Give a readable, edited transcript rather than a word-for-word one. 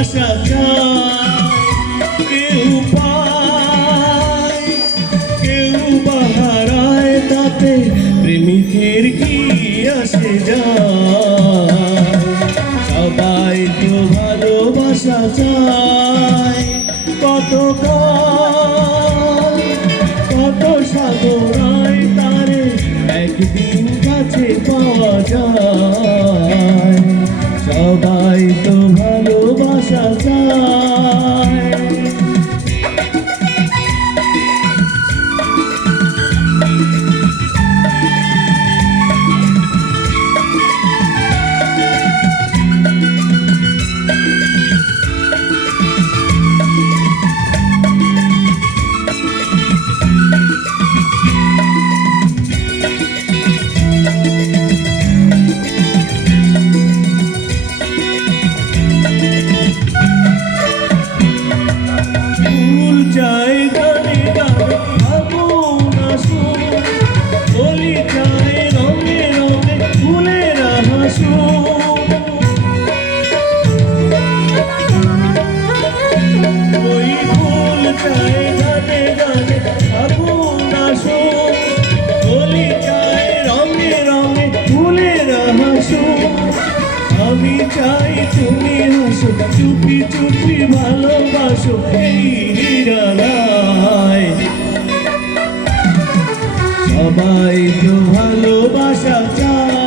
ভালোবাসা চায়, কেউ পায় কেউ বাহারায়, তাতে প্রেমিকের কি আসে যায়। সবাই তো ভালোবাসা চায়, কত কত সাধনায় তারে একদিন কাছে পাওয়া যায়। সবাই তো ভালোবাসা চায়। আমি চাই তুমি হাসো, চুপি চুপি ভালোবাসো এই নিরালায়। সবাই তো ভালোবাসা চায়।